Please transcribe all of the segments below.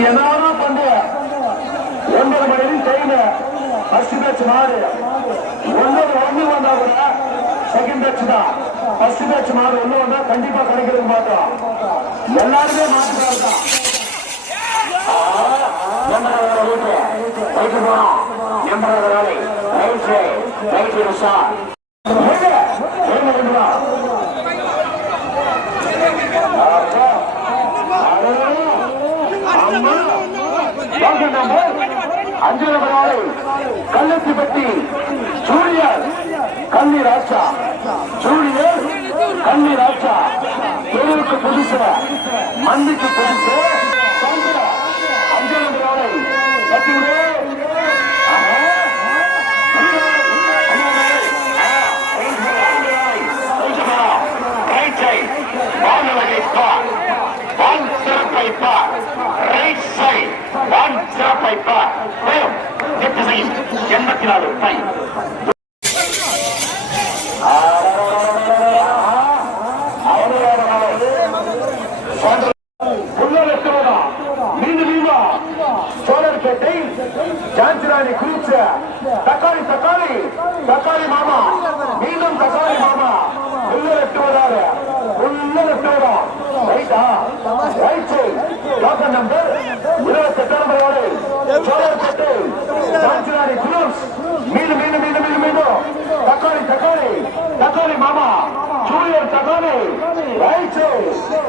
என்னாலும் பண்ணு ஒன்பது மணி ட்ரெயின் ஃபர்ஸ்ட் பேட்ச் மாறு. ஒன்பது ஒன்று வந்தா கூட செகண்ட் பேட்ச் தான். ஃபர்ஸ்ட் பேட்ச் மாறு ஒன்று வந்தா கண்டிப்பா கிடைக்கிறது மாட்டோம் எல்லாருமே மாட்டுக்காரு நம்பர் அஞ்சு number Kallathipatti junior Kalli Raja. Junior Kalli Raja. தெருவுக்கு புதுசு மந்திக்கு புதுசு சந்திரா. அஞ்சு நம்பர் ஆளை கட்டி விடு. ஆஹா. Right side. Ball வகை பார். Ball சிறப்பை பார். Right side. Ball சிறப்பை பார். வேகம். எட்டு சைஸ். எண்பத்தி நாலு பை. உள்ளடக்குவதா மீண்டு சோழர்பேட்டை ஜான்சிராணி குறிச்ச தக்காளி தக்காளி தக்காளி மாமா மீண்டும் தக்காளி மாமா உள்ளடக்குவதாக உள்ளடக்குவதா ரைட்டா ரைட் சைட் டோக்கன் நம்பர் இருபத்தி எட்டாம் நம்பர் சோழர்பேட்டை ஜான்சிராணி குரூஸ் மீண்டும் மீண்டும் மீண்டும் மீண்டும் மீண்டும் தக்காளி தக்காளி தக்காளி மாமா ஜூனியர் தக்காளி ரைட் சைட்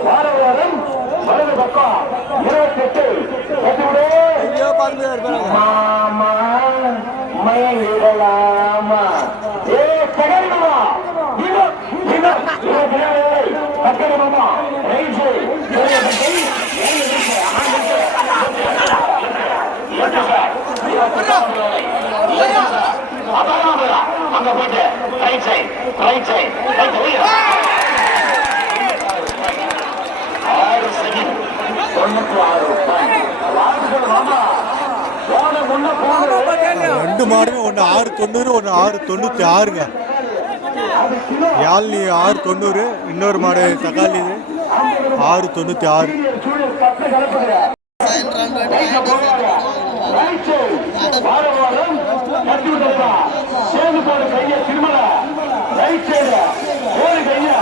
வார வாரம் வலது பக்கம் இருபத்தி எட்டு மாமா ஏ சைட் அங்க போயிட்டு right side right side right ஆறு ரெண்டு மாடுமே ஒன்று ஆறு தொண்ணூறு ஒன்று ஆறு தொண்ணூற்றி ஆறுங்க. யாழ்னி ஆறு தொண்ணூறு இன்னொரு மாடு தக்காளி ஆறு தொண்ணூற்றி ஆறு. ரைட் சைடு வார வாரம் கட்டி விட்டா சேர்ந்து போன கைய திருமல ரைட் சைடு ஒரு கையா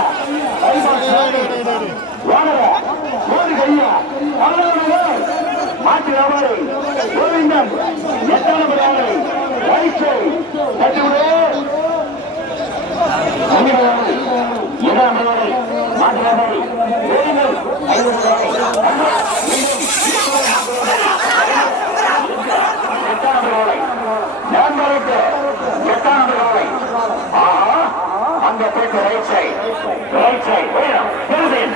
வானர ஒரு கையா அவ்வளவு மாற்றி ராமாரி கோவிந்தன் எட்டாம் நம்பர் ஆளை ரைட் சைடு கட்டி விடு இரண்டாம் நம்பர் மாற்றி ராமாரி கோவிந்தன் எட்டாம் ஓலை நண்பருக்கு எட்டாம் ஓலை ஆஹா அங்க போயிட்டு ரைட் சைட். Right side. வேணும். எழுதின்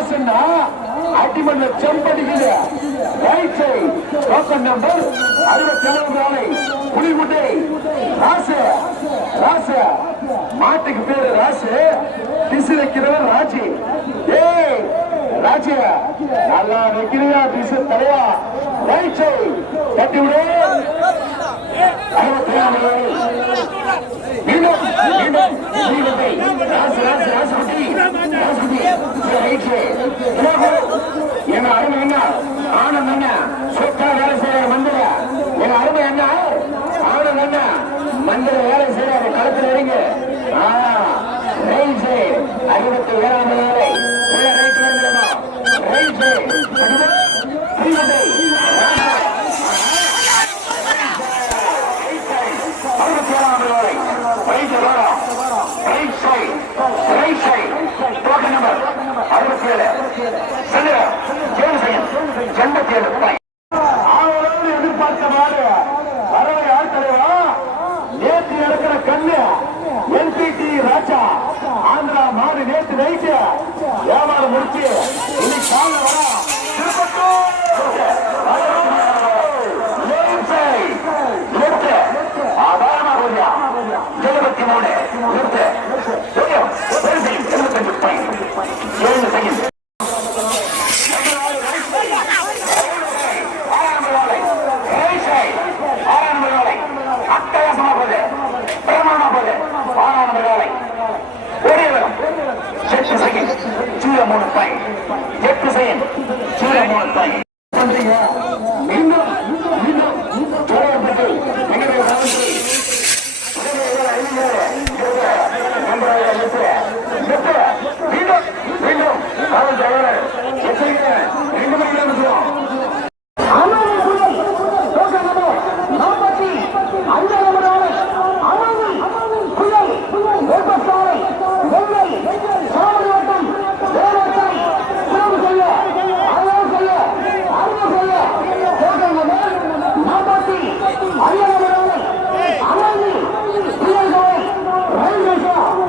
குடிவிட்டா ராசன்னா செம்படுகிற செம்படிக்குது ரைட் சைட் டோக்கன் நம்பர் அறுபத்தி ஏழு நாளை புலிகுட்டை ராசு ராசு மாட்டுக்கு பேரு ராசு பிசு வைக்கிறவன் ராஜி ஏ ராஜி நல்லா வைக்கிறியா பிசு தலையா ரைட் சைட் கட்டி விடு அறுபத்தி ஏழு என்ன அருமை என்ன? எண்பத்தி ஏழு ரூபாய் ஆவலோடு எதிர்பார்த்த மாடு வரவை யார் தலைவா நேற்று நடக்கிற கண்ணு எல்பிடி ராஜா ஆந்திரா மாடு நேற்று நைட்டு வியாபாரம் முடிச்சு இன்னைக்கு கால வர.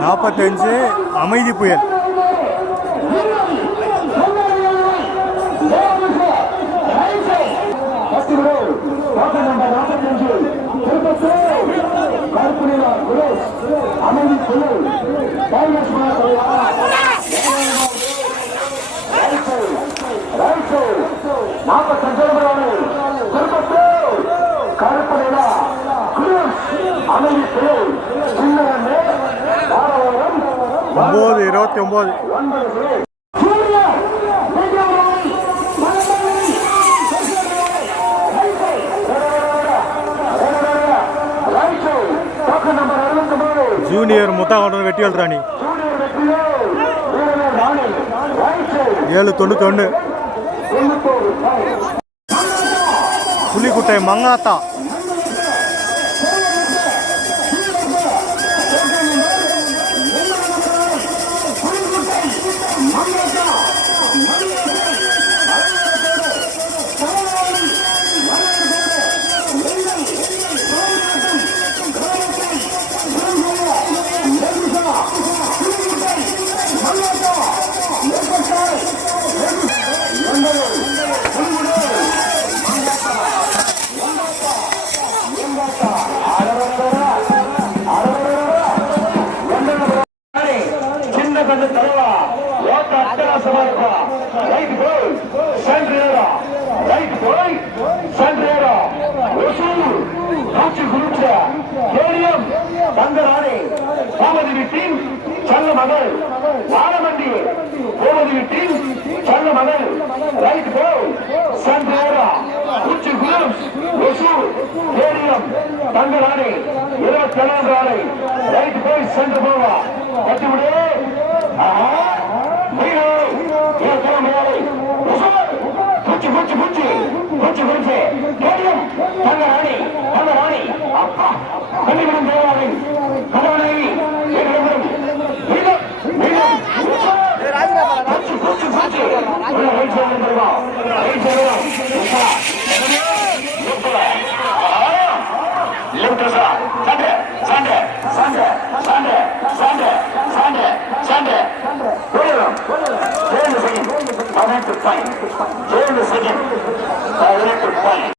நாற்பத்தஞ்சு அமைதி புயல். அமைதி புயல் ஒம்பது இருபத்தி ஒம்பது. ஜூனியர் முத்தாகவுடன் வெட்டியல் ராணி ஏழு தொண்ணூத்தொன்று புலிக்குட்டை மங்காத்தா. ரைட் போய் சென்ட்ரேரா ரைட் போய் சென்ட்ரேரா ஒசூர் காட்சி குறிச்ச கேரியம் தங்கராணி கோமதி வீட்டின் செல்ல மகள் வானமண்டி கோமதி வீட்டின் செல்ல மகள் ரைட் போய் சென்ட்ரேரா குச்சி குரூப்ஸ் ஒசூர் கேரியம் தங்கராணி இருபத்தி ஏழாம் ராணி ரைட் போய் சென்று போவா கட்டிவிடு குச்சி